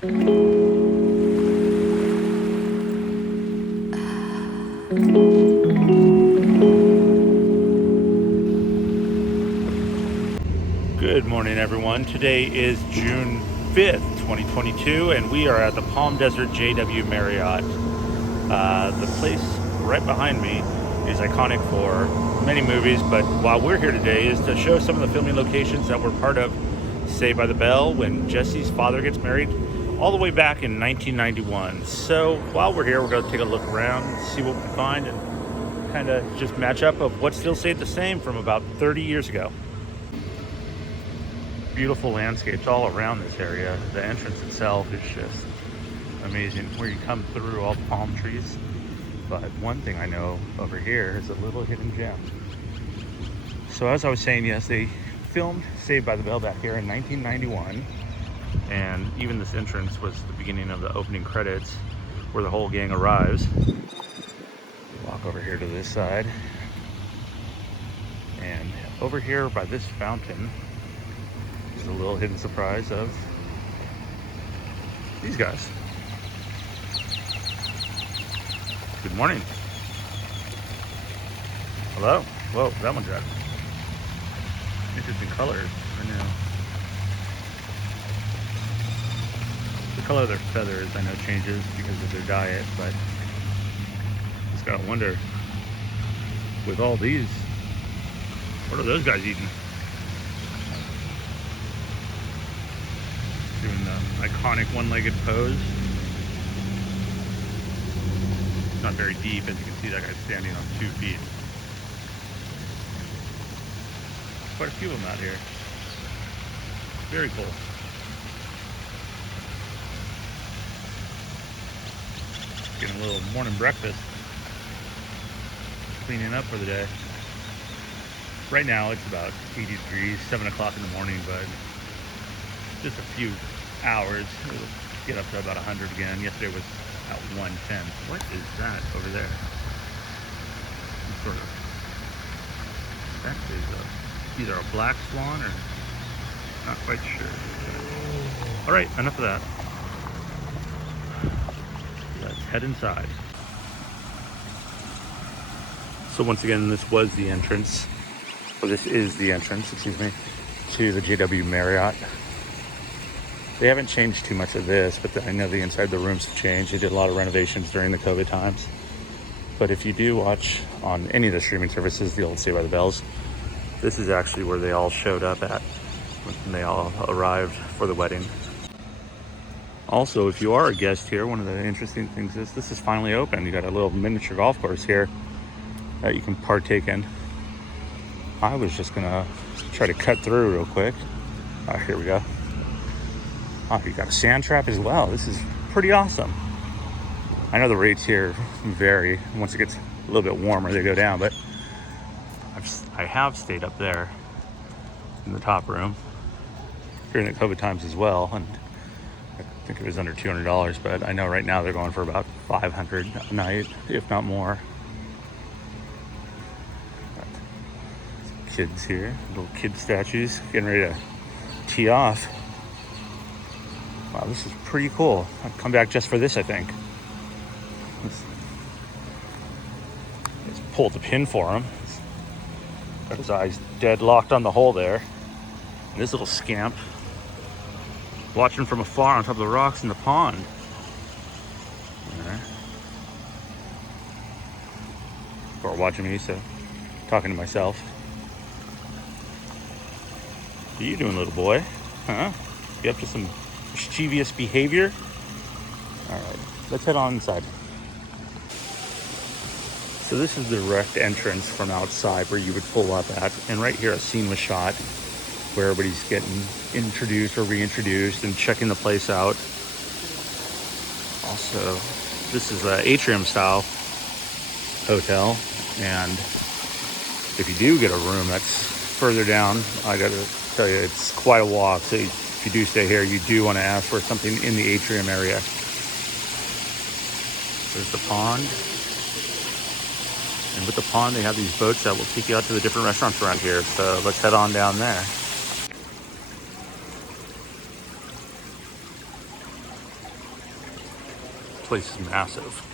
Good morning, everyone. Today is June 5th, 2022, and we are at the Palm Desert JW Marriott. The place right behind me is iconic for many movies, but while we're here today is to show some of the filming locations that were part of Saved by the Bell when Jesse's father gets married, all the way back in 1991. So while we're here, we're going to take a look around, see what we can find, and kind of just match up of what still stayed the same from about 30 years ago. Beautiful landscapes all around this area. The entrance itself is just amazing where you come through all the palm trees. But one thing I know over here is a little hidden gem. So as I was saying, yes, they filmed Saved by the Bell back here in 1991, and even this entrance was the beginning of the opening credits where the whole gang arrives. Walk over here to this side, and over here by this fountain is a little hidden surprise of these guys. Good morning. Hello. Whoa, that one's red. Interesting colors. I know. The color of their feathers, I know, changes because of their diet, but just gotta wonder, with all these, what are those guys eating? Doing the iconic one-legged pose. It's not very deep, as you can see. That guy's standing on 2 feet. Quite a few of them out here. Very cool. Getting a little morning breakfast. Cleaning up for the day. Right now it's about 80 degrees, 7 o'clock in the morning, but just a few hours, it'll get up to about 100 again. Yesterday was at 110. What is that over there? Some sort of, that is either a black swan or not quite sure. All right, enough of that. Let's head inside. So once again, this was the entrance, or this is the entrance, excuse me, to the JW Marriott. They haven't changed too much of this, but I know the inside of the rooms have changed. They did a lot of renovations during the COVID times. But if you do watch on any of the streaming services, the old Saved by the Bells, this is actually where they all showed up at when they all arrived for the wedding. Also, if you are a guest here, one of the interesting things is this is finally open. You got a little miniature golf course here that you can partake in. I was just gonna try to cut through real quick. Here we go. Oh, you got a sand trap as well. This is pretty awesome. I know the rates here vary. Once it gets a little bit warmer, they go down, but I have stayed up there in the top room during the COVID times as well, and I think it was under $200, but I know right now they're going for about $500 a night, if not more. Got kids here, little kid statues, getting ready to tee off. Wow, this is pretty cool. I'd come back just for this, I think. Let's pull the pin for him. Got his eyes dead locked on the hole there. And this little scamp watching from afar on top of the rocks in the pond. Right. Or watching me, so talking to myself. What are you doing, little boy? Huh? You up to some mischievous behavior? All right, let's head on inside. So this is the direct entrance from outside where you would pull up at, and right here a scene was shot where everybody's getting introduced or reintroduced and checking the place out. Also, this is an atrium style hotel, and if you do get a room that's further down, I gotta tell you, it's quite a walk. So if you do stay here, you do want to ask for something in the atrium area. There's the pond. And with the pond, they have these boats that will take you out to the different restaurants around here. So let's head on down there. place is massive.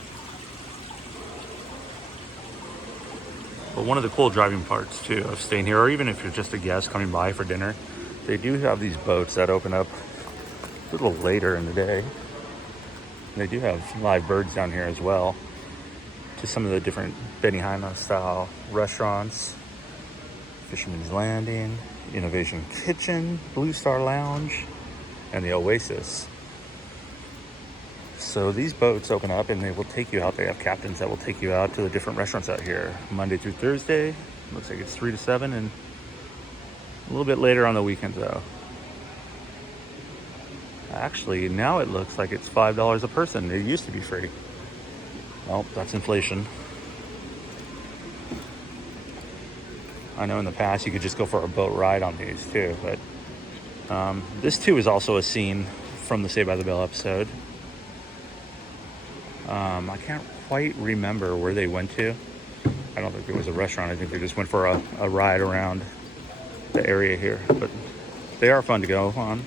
But one of the cool driving parts too of staying here, or even if you're just a guest coming by for dinner, they do have these boats that open up a little later in the day. And they do have live birds down here as well. To some of the different Benihana style restaurants, Fisherman's Landing, Innovation Kitchen, Blue Star Lounge, and the Oasis. So these boats open up and they will take you out. They have captains that will take you out to the different restaurants out here, Monday through Thursday. Looks like it's 3 to 7, and a little bit later on the weekends though. Actually, now it looks like it's $5 a person. It used to be free. Well, that's inflation. I know in the past you could just go for a boat ride on these too, but this too is also a scene from the Saved by the Bell episode. I can't quite remember where they went to. I don't think it was a restaurant. I think they just went for a ride around the area here, but they are fun to go on.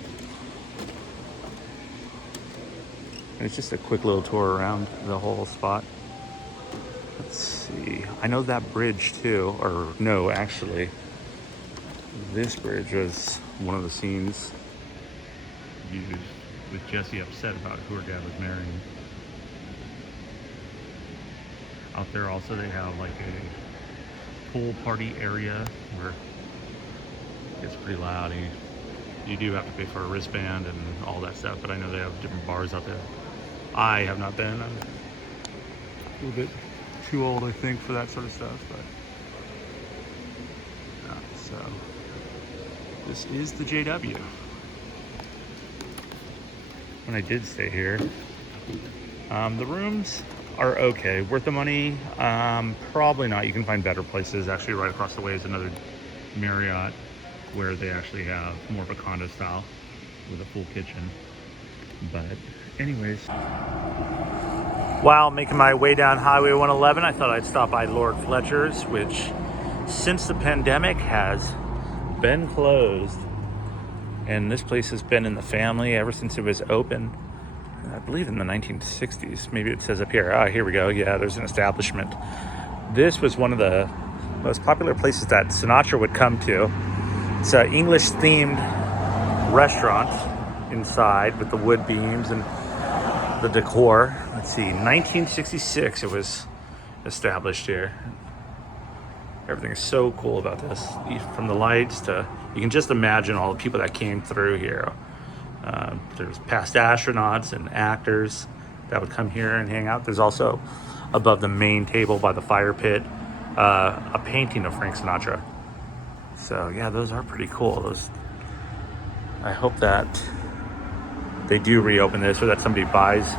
And it's just a quick little tour around the whole spot. Let's see. I know that bridge too, or no, actually, this bridge was one of the scenes used with Jessie upset about who her dad was marrying. Out there also they have like a pool party area where it gets pretty loud. You do have to pay for a wristband and all that stuff, but I know they have different bars out there. I have not been. I'm a little bit too old, I think, for that sort of stuff, but so this is the JW. When I did stay here, the rooms are okay, worth the money. Probably not. You can find better places. Actually, right across the way is another Marriott where they actually have more of a condo style with a full kitchen. But anyways, while making my way down Highway 111, I thought I'd stop by Lord Fletcher's, which since the pandemic has been closed. And this place has been in the family ever since it was open, I believe in the 1960s. Maybe it says up here. Ah, here we go. Yeah, there's an establishment. This was one of the most popular places that Sinatra would come to. It's an English-themed restaurant inside with the wood beams and the decor. Let's see, 1966 it was established here. Everything is so cool about this, from the lights to, you can just imagine all the people that came through here. There's past astronauts and actors that would come here and hang out. There's also, above the main table by the fire pit, a painting of Frank Sinatra. So yeah, those are pretty cool. I hope that they do reopen this, or that somebody buys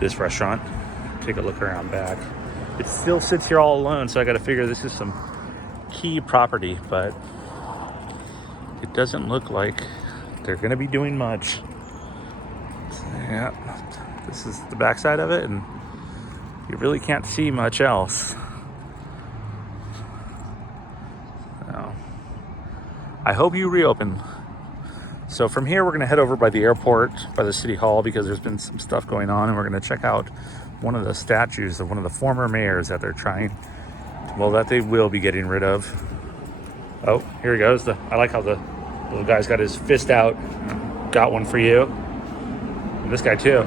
this restaurant. Take a look around back. It still sits here all alone, so I got to figure this is some key property, but it doesn't look like they're going to be doing much. So, yeah, this is the backside of it, and you really can't see much else. So, I hope you reopen. So from here, we're going to head over by the airport, by the city hall, because there's been some stuff going on, and we're going to check out one of the statues of one of the former mayors that they're trying, well, that they will be getting rid of. Oh, here he goes. I like how the little guy's got his fist out. Got one for you. And this guy too.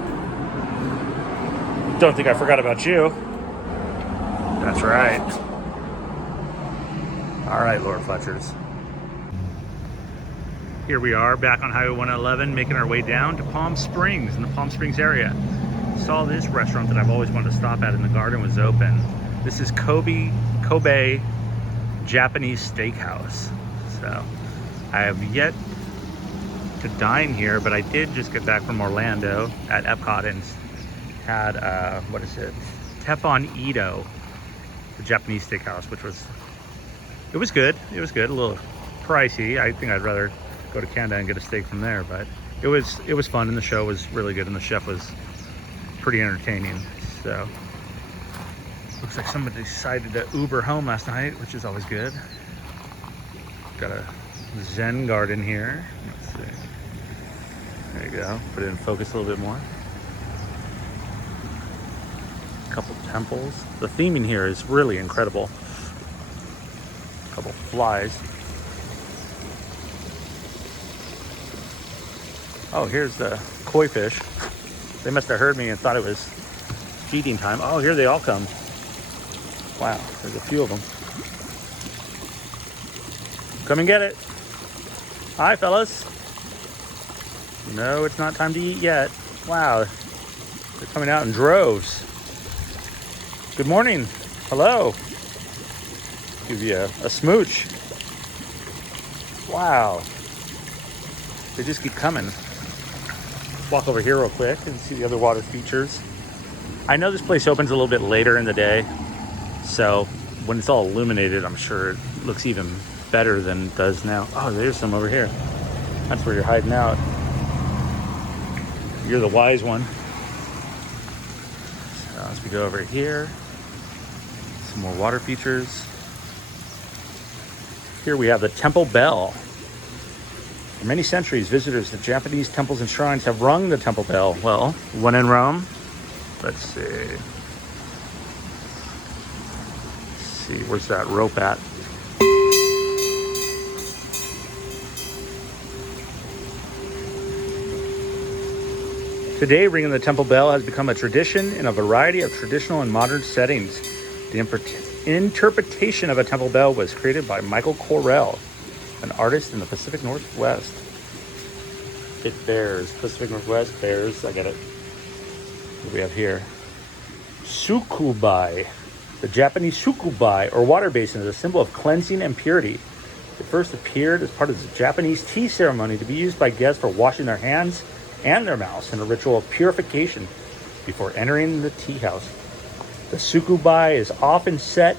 Don't think I forgot about you. That's right. All right, Lord Fletcher's. Here we are back on Highway 111, making our way down to Palm Springs, in the Palm Springs area. Saw this restaurant that I've always wanted to stop at in the garden was open. This is Kobe Japanese Steakhouse. So I have yet to dine here, but I did just get back from Orlando at Epcot and had what is it? Teppon Edo, the Japanese steakhouse, which was good. It was good. A little pricey. I think I'd rather go to Canada and get a steak from there, but it was fun, and the show was really good, and the chef was pretty entertaining. So looks like somebody decided to Uber home last night, which is always good. Got a Zen garden here. Let's see. There you go. Put it in focus a little bit more. A couple temples. The theming here is really incredible. A couple flies. Oh, here's the koi fish. They must have heard me and thought it was feeding time. Oh, here they all come. Wow, there's a few of them. Come and get it. Hi, fellas. No, it's not time to eat yet. Wow, they're coming out in droves. Good morning. Hello. Give you a smooch. Wow. They just keep coming. Walk over here real quick and see the other water features. I know this place opens a little bit later in the day, so when it's all illuminated, I'm sure it looks even better than it does now. Oh, there's some over here. That's where you're hiding out. You're the wise one. So as we go over here, some more water features. Here we have the Temple Bell. For many centuries, visitors to Japanese temples and shrines have rung the temple bell. Well, when in Rome, let's see. Where's that rope at? Today, ringing the temple bell has become a tradition in a variety of traditional and modern settings. The interpretation of a temple bell was created by Michael Correll, an artist in the Pacific Northwest. It bears, Pacific Northwest bears, I get it. What do we have here? Sukubai. The Japanese sukubai, or water basin, is a symbol of cleansing and purity. It first appeared as part of the Japanese tea ceremony to be used by guests for washing their hands and their mouths in a ritual of purification before entering the tea house. The sukubai is often set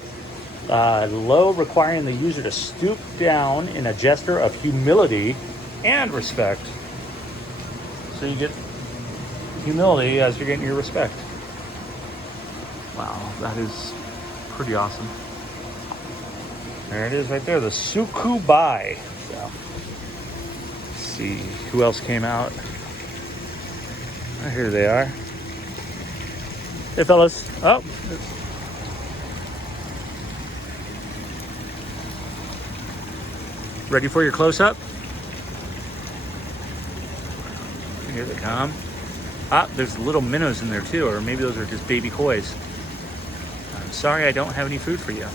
low, requiring the user to stoop down in a gesture of humility and respect. So you get humility as you're getting your respect. Wow, that is pretty awesome. There it is right there, the sukubai. So, let's see who else came out. Here they are. Hey, fellas. Oh, ready for your close-up? Here they come. Ah, there's little minnows in there too, or maybe those are just baby kois. I'm sorry, I don't have any food for you.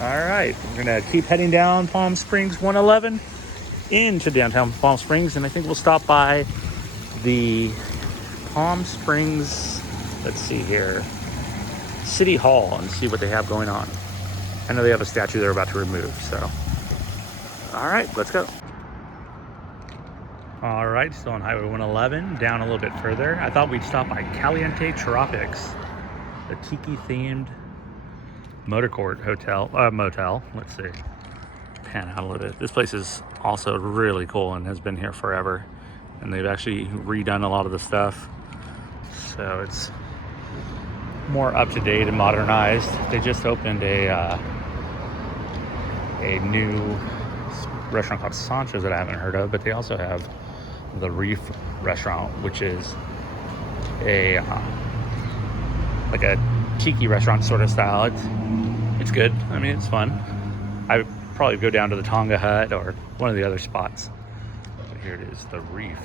All right, we're gonna keep heading down Palm Springs 111 into downtown Palm Springs, and I think we'll stop by the Palm Springs, let's see here, City Hall and see what they have going on. I know they have a statue they're about to remove, so. All right, let's go. All right, still on Highway 111, down a little bit further. I thought we'd stop by Caliente Tropics, a tiki-themed motel. Let's see, pan out a little bit. This place is also really cool and has been here forever. And they've actually redone a lot of the stuff. So it's more up to date and modernized. They just opened a new restaurant called Sancho's that I haven't heard of, but they also have the Reef restaurant, which is a like a tiki restaurant sort of style. It's good. I mean, it's fun. I would probably go down to the Tonga Hut or one of the other spots. But here it is, the Reef.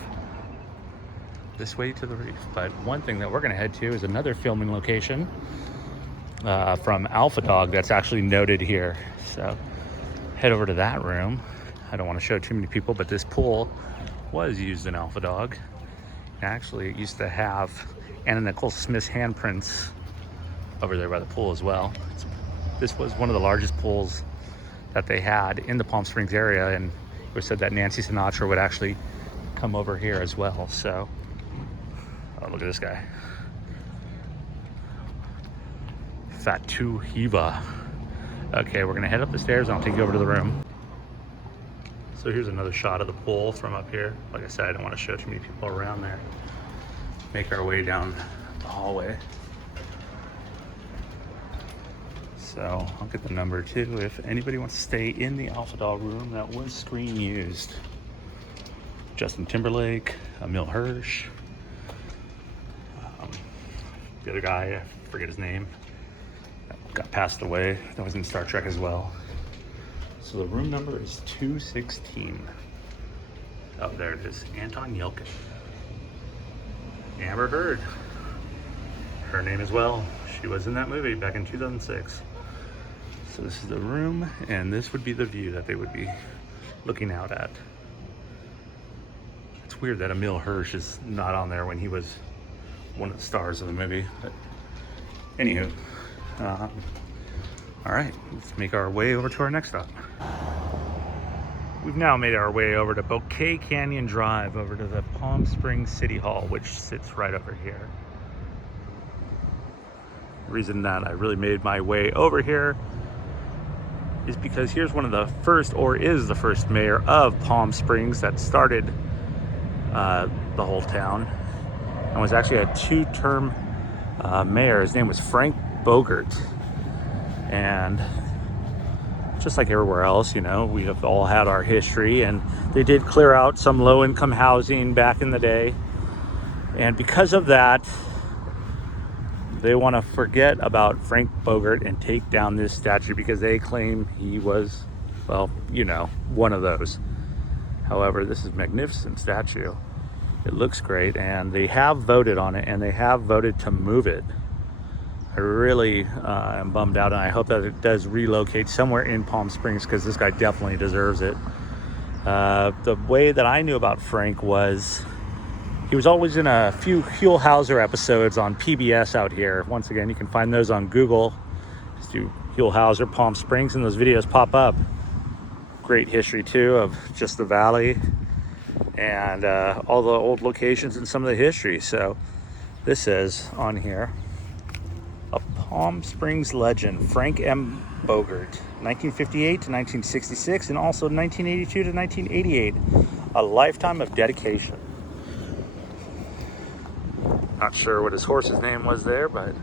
This way to the Reef. But one thing that we're going to head to is another filming location from Alpha Dog that's actually noted here. So head over to that room. I don't want to show too many people, but this pool was used in Alpha Dog. Actually, it used to have Anna Nicole Smith's handprints over there by the pool as well. This was one of the largest pools that they had in the Palm Springs area, and it was said that Nancy Sinatra would actually come over here as well. So, oh, look at this guy. Fatu Hiva. Okay, we're gonna head up the stairs and I'll take you over to the room. So here's another shot of the pool from up here. Like I said, I don't want to show too many people around there. Make our way down the hallway. So I'll get the number too if anybody wants to stay in the Alpha Dog room that was screen used. Justin Timberlake, Emile Hirsch. The other guy, I forget his name, got passed away. That was in Star Trek as well. So the room number is 216. Oh, there it is. Anton Yelchin. Amber Heard. Her name as well. She was in that movie back in 2006. So this is the room, and this would be the view that they would be looking out at. It's weird that Emil Hirsch is not on there when he was one of the stars of the movie. But anywho, all right, let's make our way over to our next stop. We've now made our way over to Bouquet Canyon Drive, over to the Palm Springs City Hall, which sits right over here. The reason that I really made my way over here is because here's one of the first, or is the first mayor of Palm Springs that started the whole town, and was actually a 2-term mayor. His name was Frank Bogert. And just like everywhere else, you know, we have all had our history, and they did clear out some low-income housing back in the day. And because of that, they want to forget about Frank Bogert and take down this statue because they claim he was, well, you know, one of those. However, this is a magnificent statue. It looks great, and they have voted on it, and they have voted to move it. I really am bummed out, and I hope that it does relocate somewhere in Palm Springs, because this guy definitely deserves it. The way that I knew about Frank was he was always in a few Huell Hauser episodes on PBS out here. Once again, you can find those on Google. Just do Huell Hauser Palm Springs, and those videos pop up. Great history too of just the valley and all the old locations and some of the history. So this says on here, a Palm Springs legend, Frank M. Bogert, 1958 to 1966, and also 1982 to 1988. A lifetime of dedication. Not sure what his horse's name was there, but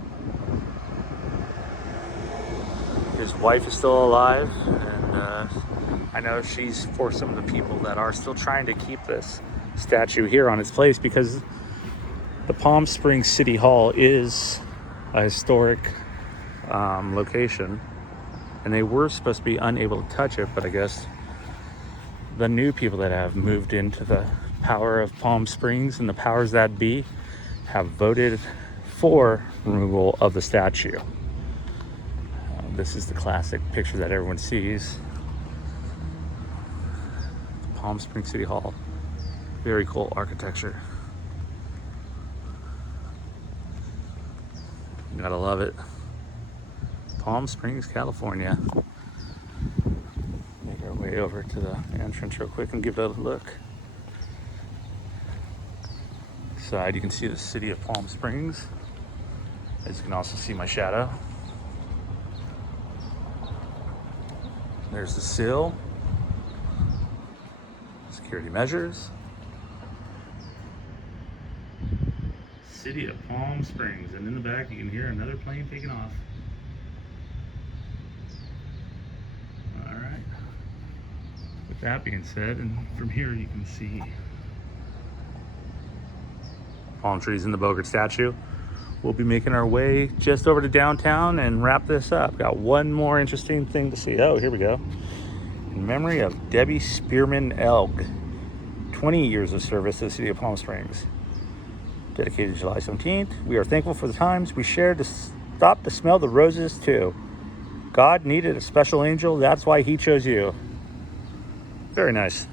his wife is still alive, and I know she's for some of the people that are still trying to keep this statue here on its place, because the Palm Springs City Hall is a historic location, and they were supposed to be unable to touch it, but I guess the new people that have moved into the power of Palm Springs and the powers that be have voted for removal of the statue. This is the classic picture that everyone sees. Palm Springs City Hall. Very cool architecture. You gotta love it. Palm Springs, California. Make our way over to the entrance real quick and give it a look. Side, you can see the city of Palm Springs. As you can also see my shadow. There's the sill. Security measures. City of Palm Springs, and in the back you can hear another plane taking off. All right. With that being said, and from here you can see palm trees and the Bogert statue. We'll be making our way just over to downtown and wrap this up. Got one more interesting thing to see. Oh, here we go. In memory of Debbie Spearman Elg, 20 years of service to the city of Palm Springs. Dedicated July 17th. We are thankful for the times we shared to stop to smell the roses too. God needed a special angel. That's why he chose you. Very nice.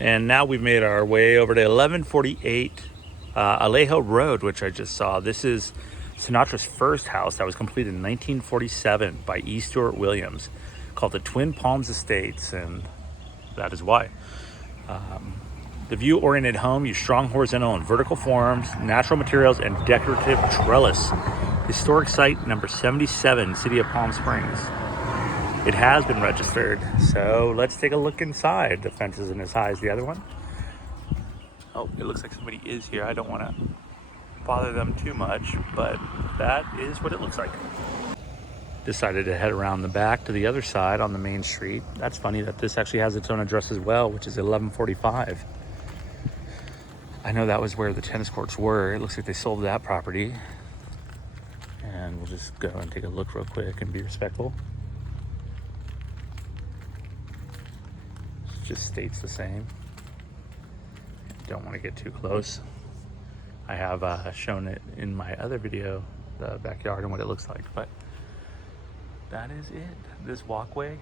And now we've made our way over to 1148 Alejo Road, which I just saw. This is Sinatra's first house that was completed in 1947 by E. Stewart Williams, called the Twin Palms Estates, and that is why. The view-oriented home used strong horizontal and vertical forms, natural materials, and decorative trellis. Historic site number 77, City of Palm Springs. It has been registered, so let's take a look inside. The fence isn't as high as the other one. Oh, it looks like somebody is here. I don't want to bother them too much, but that is what it looks like. Decided to head around the back to the other side on the main street. That's funny that this actually has its own address as well, which is 1145. I know that was where the tennis courts were. It looks like they sold that property. And we'll just go and take a look real quick and be respectful. It just states the same. Don't want to get too close. I have shown it in my other video, the backyard and what it looks like, but that is it. This walkway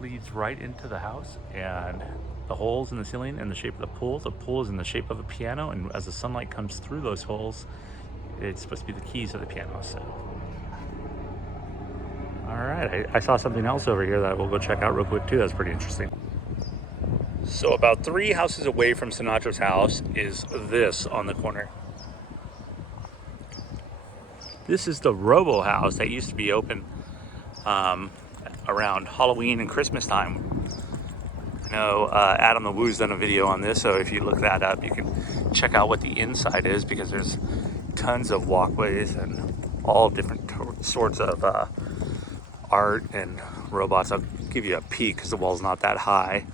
leads right into the house, and the holes in the ceiling and the shape of the pool is in the shape of a piano, and as the sunlight comes through those holes, it's supposed to be the keys of the piano. So all right, I saw something else over here that we'll go check out real quick too. That's pretty interesting. So about 3 houses away from Sinatra's house is this on the corner. This is the Robo house that used to be open around Halloween and Christmas time. I know Adam the Woo's done a video on this, so if you look that up, you can check out what the inside is, because there's tons of walkways and all different sorts of art and robots. I'll give you a peek because the wall's not that high.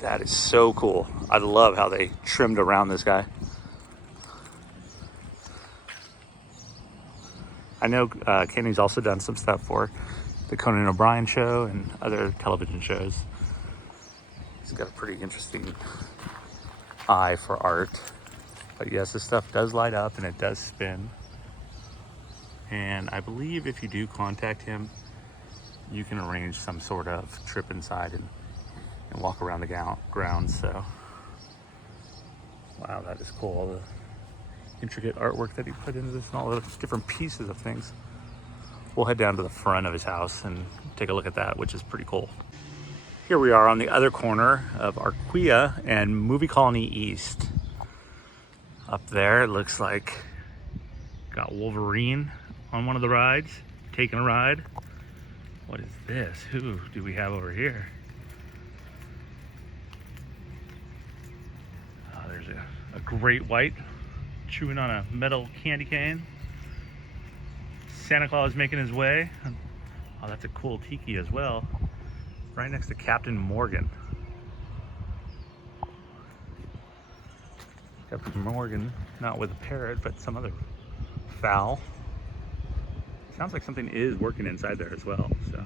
That is so cool. I love how they trimmed around this guy. I know Kenny's also done some stuff for the Conan O'Brien show and other television shows. He's got a pretty interesting eye for art. But yes, this stuff does light up and it does spin. And I believe if you do contact him, you can arrange some sort of trip inside and walk around the grounds. So, wow, that is cool. All the intricate artwork that he put into this and all the different pieces of things. We'll head down to the front of his house and take a look at that, which is pretty cool. Here we are on the other corner of Arquilla and Movie Colony East. Up there, it looks like got Wolverine on one of the rides, taking a ride. What is this? Who do we have over here? There's a great white chewing on a metal candy cane. Santa Claus making his way. Oh, that's a cool tiki as well. Right next to Captain Morgan. Captain Morgan, not with a parrot, but some other fowl. Sounds like something is working inside there as well, so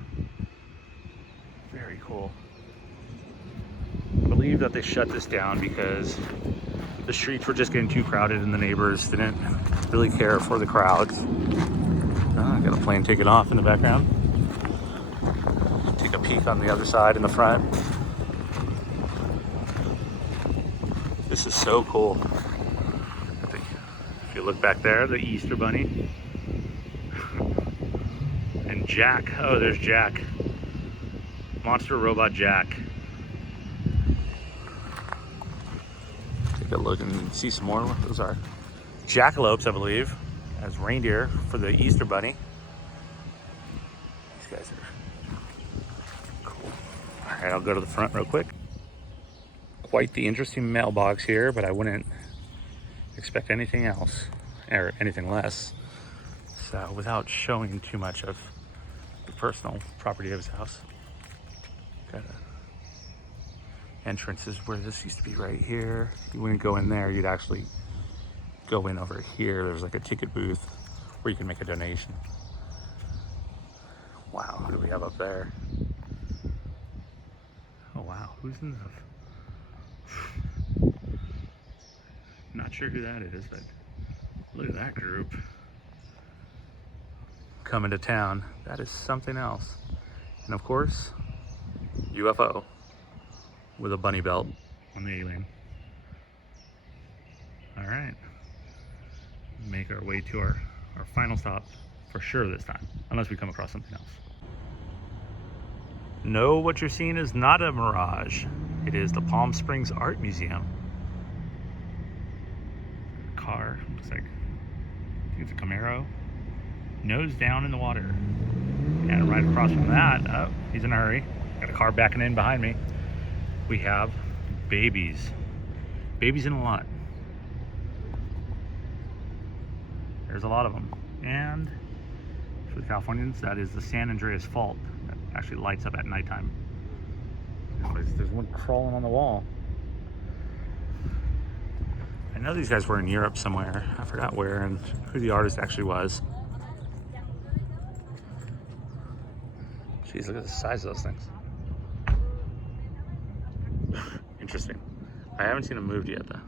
very cool. I believe that they shut this down because the streets were just getting too crowded and the neighbors didn't really care for the crowds. I got a plane taking off in the background. Take a peek on the other side in the front. This is so cool. If you look back there, the Easter Bunny. And Jack. Oh, there's Jack. Monster Robot Jack. Take a look and see some more. Those are jackalopes, I believe, as reindeer for the Easter Bunny. These guys are cool. All right, I'll go to the front real quick. Quite the interesting mailbox here, but I wouldn't expect anything else or anything less. So without showing too much of the personal property of his house, got a entrance is where this used to be right here. You wouldn't go in there, you'd actually go in over here. There's like a ticket booth where you can make a donation. Wow, who do we have up there? Oh wow, who's in the... Not sure who that is, but look at that group coming to town. That is something else. And of course, UFO with a bunny belt on the alien. All right, make our way to our final stop for sure this time, unless we come across something else. No, what you're seeing is not a mirage. It is the Palm Springs Art Museum. Car, looks like, I think it's a Camaro. Nose down in the water. And right across from that, oh, he's in a hurry. Got a car backing in behind me. We have babies. Babies in a lot. There's a lot of them. And for the Californians, that is the San Andreas Fault. That actually lights up at nighttime. There's one crawling on the wall. know these guys were in Europe somewhere. I forgot where and who the artist actually was. Jeez, look at the size of those things. Interesting. I haven't seen them moved yet though.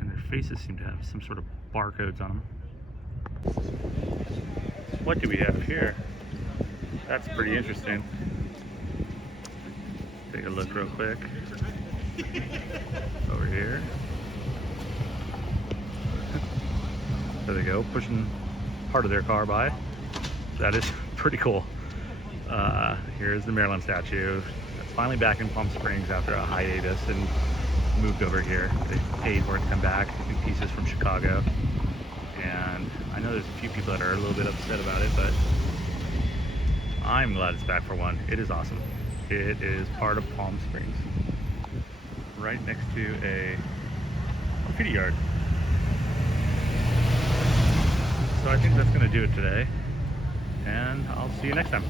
And their faces seem to have some sort of barcodes on them. What do we have here? That's pretty interesting. Take a look real quick. Over here. There they go, pushing part of their car by. That is pretty cool. Here's the Maryland statue. That's finally back in Palm Springs after a hiatus and moved over here. They paid for it to come back in pieces from Chicago. And I know there's a few people that are a little bit upset about it, but I'm glad it's back for one. It is awesome. It is part of Palm Springs, right next to a graffiti yard. So I think that's going to do it today, and I'll see you next time.